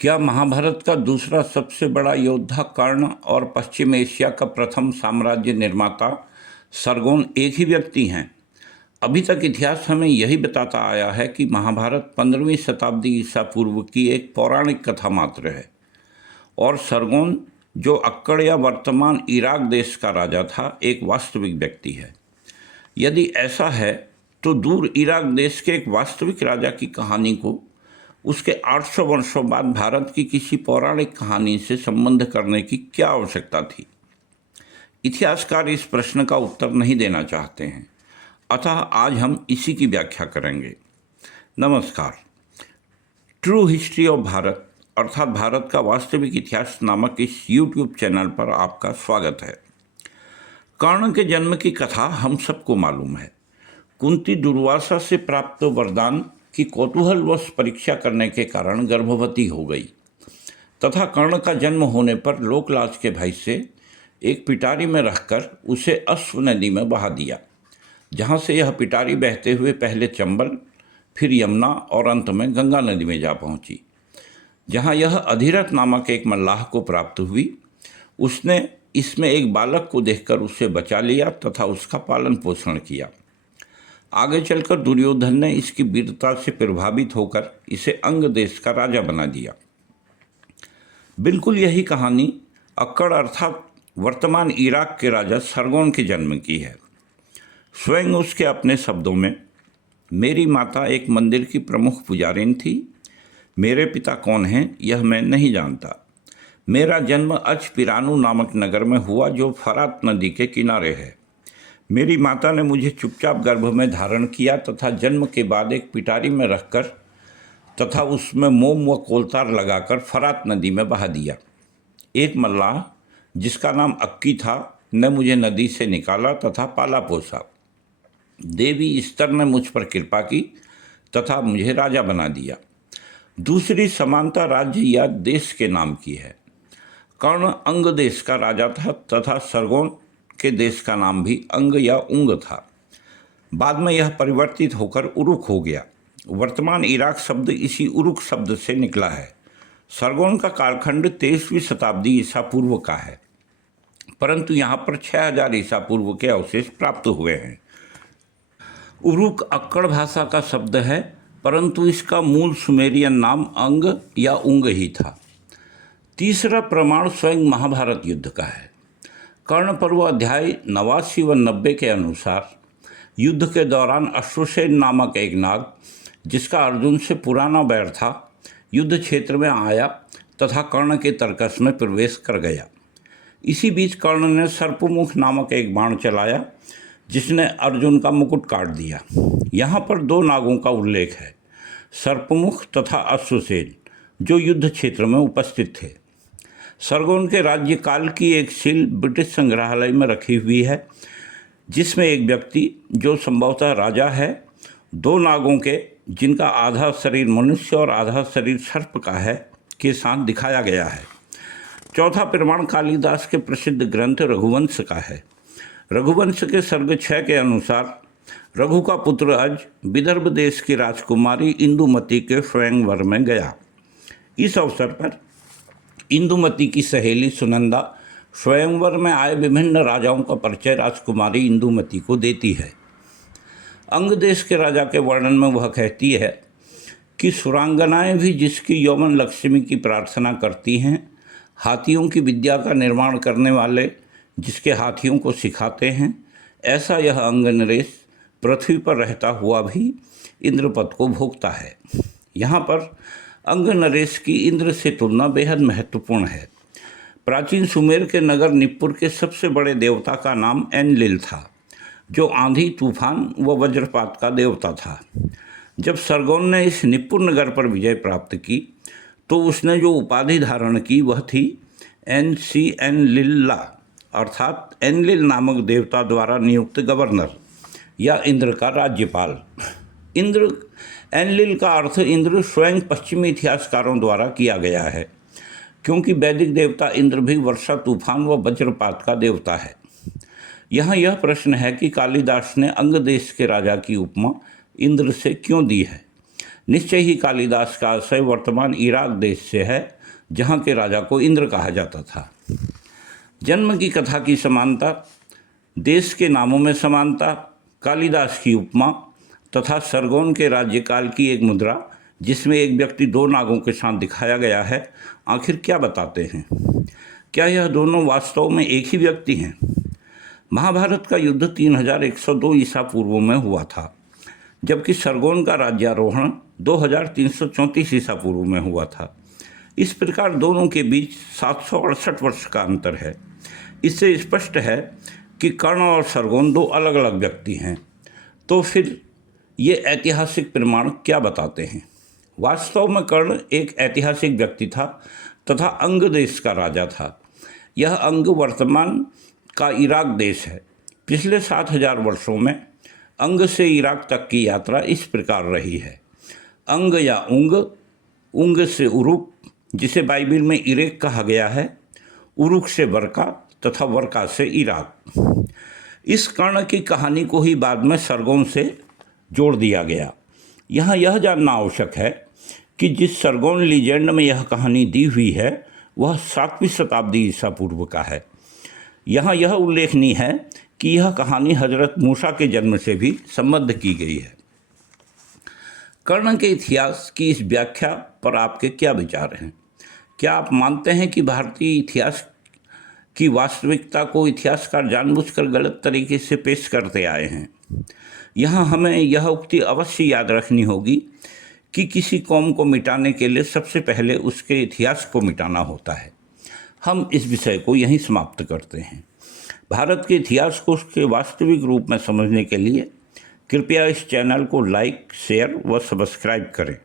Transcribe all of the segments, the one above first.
क्या महाभारत का दूसरा सबसे बड़ा योद्धा कर्ण और पश्चिम एशिया का प्रथम साम्राज्य निर्माता सरगोन एक ही व्यक्ति हैं? अभी तक इतिहास हमें यही बताता आया है कि महाभारत 15वीं शताब्दी ईसा पूर्व की एक पौराणिक कथा मात्र है और सरगोन, जो अक्कड़ या वर्तमान इराक देश का राजा था, एक वास्तविक व्यक्ति है। यदि ऐसा है तो दूर इराक देश के एक वास्तविक राजा की कहानी को उसके 800 वर्षों बाद भारत की किसी पौराणिक कहानी से संबंध करने की क्या आवश्यकता थी? इतिहासकार इस प्रश्न का उत्तर नहीं देना चाहते हैं, अतः आज हम इसी की व्याख्या करेंगे। नमस्कार। ट्रू हिस्ट्री ऑफ भारत अर्थात भारत का वास्तविक इतिहास नामक इस YouTube चैनल पर आपका स्वागत है। कर्ण के जन्म की कथा हम सबको मालूम है। कुंती दुर्वासा से प्राप्त वरदान की कौतूहलवश परीक्षा करने के कारण गर्भवती हो गई तथा कर्ण का जन्म होने पर लोकलाज के भय से एक पिटारी में रखकर उसे अश्व नदी में बहा दिया, जहाँ से यह पिटारी बहते हुए पहले चंबल, फिर यमुना और अंत में गंगा नदी में जा पहुँची, जहाँ यह अधिरथ नामक एक मल्लाह को प्राप्त हुई। उसने इसमें एक बालक को देखकर उसे बचा लिया तथा उसका पालन पोषण किया। आगे चलकर दुर्योधन ने इसकी वीरता से प्रभावित होकर इसे अंग देश का राजा बना दिया। बिल्कुल यही कहानी अक्कड़ अर्थात वर्तमान इराक के राजा सरगोन के जन्म की है। स्वयं उसके अपने शब्दों में, मेरी माता एक मंदिर की प्रमुख पुजारिन थी। मेरे पिता कौन हैं यह मैं नहीं जानता। मेरा जन्म अचपिरानु नामक नगर में हुआ, जो फरात नदी के किनारे है। मेरी माता ने मुझे चुपचाप गर्भ में धारण किया तथा जन्म के बाद एक पिटारी में रखकर तथा उसमें मोम व कोलतार लगाकर फरात नदी में बहा दिया। एक मल्लाह जिसका नाम अक्की था ने मुझे नदी से निकाला तथा पाला पोसा। देवी ईस्टर ने मुझ पर कृपा की तथा मुझे राजा बना दिया। दूसरी समानता राज्य या देश के नाम की है। कर्ण अंग देश का राजा था तथा सरगोन के देश का नाम भी अंग या उंग था। बाद में यह परिवर्तित होकर उरुक हो गया। वर्तमान इराक शब्द इसी उरुक शब्द से निकला है। सरगोन का कालखंड 23वीं शताब्दी ईसा पूर्व का है, परंतु यहाँ पर 6000 ईसा पूर्व के अवशेष प्राप्त हुए हैं। उरुक अक्कड़ भाषा का शब्द है, परंतु इसका मूल सुमेरियन नाम अंग या उंग ही था। तीसरा प्रमाण स्वयं महाभारत युद्ध का है। कर्ण पर्व अध्याय 89 व 90 के अनुसार युद्ध के दौरान अश्वसेन नामक एक नाग, जिसका अर्जुन से पुराना बैर था, युद्ध क्षेत्र में आया तथा कर्ण के तर्कस में प्रवेश कर गया। इसी बीच कर्ण ने सर्पमुख नामक एक बाण चलाया, जिसने अर्जुन का मुकुट काट दिया। यहाँ पर दो नागों का उल्लेख है, सर्पमुख तथा अश्वसेन, जो युद्ध क्षेत्र में उपस्थित थे। सरगोन के राज्यकाल की एक सील ब्रिटिश संग्रहालय में रखी हुई है, जिसमें एक व्यक्ति, जो संभवतः राजा है, दो नागों के, जिनका आधा शरीर मनुष्य और आधा शरीर सर्प का है, के साथ दिखाया गया है। चौथा प्रमाण कालिदास के प्रसिद्ध ग्रंथ रघुवंश का है। रघुवंश के सर्ग 6 के अनुसार रघु का पुत्र अज विदर्भ देश की राजकुमारी इंदुमती के स्वयंवर में गया। इस अवसर पर इंदुमती की सहेली सुनंदा स्वयंवर में आए विभिन्न राजाओं का परिचय राजकुमारी इंदुमती को देती है। अंग देश के राजा के वर्णन में वह कहती है कि सुरांगनाएं भी जिसकी यौवन लक्ष्मी की प्रार्थना करती हैं, हाथियों की विद्या का निर्माण करने वाले जिसके हाथियों को सिखाते हैं, ऐसा यह अंग नरेश पृथ्वी पर रहता हुआ भी इंद्रपद को भोगता है। यहाँ पर अंग नरेश की इंद्र से तुलना बेहद महत्वपूर्ण है। प्राचीन सुमेर के नगर निप्पुर के सबसे बड़े देवता का नाम एनलिल था, जो आंधी, तूफान व वज्रपात का देवता था। जब सरगोन ने इस निप्पुर नगर पर विजय प्राप्त की तो उसने जो उपाधि धारण की वह थी एनलिल्ला, अर्थात एनलिल नामक देवता द्वारा नियुक्त गवर्नर या इंद्र का राज्यपाल। एनलिल का अर्थ इंद्र स्वयं पश्चिमी इतिहासकारों द्वारा किया गया है, क्योंकि वैदिक देवता इंद्र भी वर्षा, तूफान व वज्रपात का देवता है। यहाँ यह प्रश्न है कि कालिदास ने अंग देश के राजा की उपमा इंद्र से क्यों दी है। निश्चय ही कालिदास का आशय वर्तमान इराक देश से है, जहाँ के राजा को इंद्र कहा जाता था। जन्म की कथा की समानता, देश के नामों में समानता, कालिदास की उपमा तथा सरगोन के राज्यकाल की एक मुद्रा जिसमें एक व्यक्ति दो नागों के साथ दिखाया गया है, आखिर क्या बताते हैं? क्या यह दोनों वास्तव में एक ही व्यक्ति हैं? महाभारत का युद्ध 3102 ईसा पूर्व में हुआ था, जबकि सरगोन का राज्यारोहण 2334 ईसा पूर्व में हुआ था। इस प्रकार दोनों के बीच 768 वर्ष का अंतर है। इससे स्पष्ट है कि कर्ण और सरगोन दो अलग अलग व्यक्ति हैं। तो फिर ये ऐतिहासिक प्रमाण क्या बताते हैं? वास्तव में कर्ण एक ऐतिहासिक व्यक्ति था तथा अंग देश का राजा था। यह अंग वर्तमान का इराक देश है। पिछले 7000 वर्षों में अंग से इराक तक की यात्रा इस प्रकार रही है। अंग या उंग, उंग से उरुक जिसे बाइबिल में इरेक कहा गया है, उरुक से वर्का तथा वर्का से इराक। इस कर्ण की कहानी को ही बाद में सरगोन से जोड़ दिया गया। यहाँ यह जानना आवश्यक है कि जिस सरगोन लीजेंड में यह कहानी दी हुई है वह 7वीं शताब्दी ईसा पूर्व का है। यहाँ यह उल्लेखनीय है कि यह कहानी हजरत मूसा के जन्म से भी संबद्ध की गई है। कर्ण के इतिहास की इस व्याख्या पर आपके क्या विचार हैं? क्या आप मानते हैं कि भारतीय इतिहास की वास्तविकता को इतिहासकार जानबूझकर गलत तरीके से पेश करते आए हैं? यहाँ हमें यह उक्ति अवश्य याद रखनी होगी कि किसी कौम को मिटाने के लिए सबसे पहले उसके इतिहास को मिटाना होता है। हम इस विषय को यहीं समाप्त करते हैं। भारत के इतिहास को उसके वास्तविक रूप में समझने के लिए कृपया इस चैनल को लाइक, शेयर व सब्सक्राइब करें।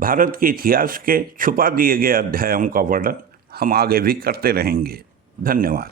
भारत के इतिहास के छुपा दिए गए अध्यायों का वर्णन हम आगे भी करते रहेंगे। धन्यवाद।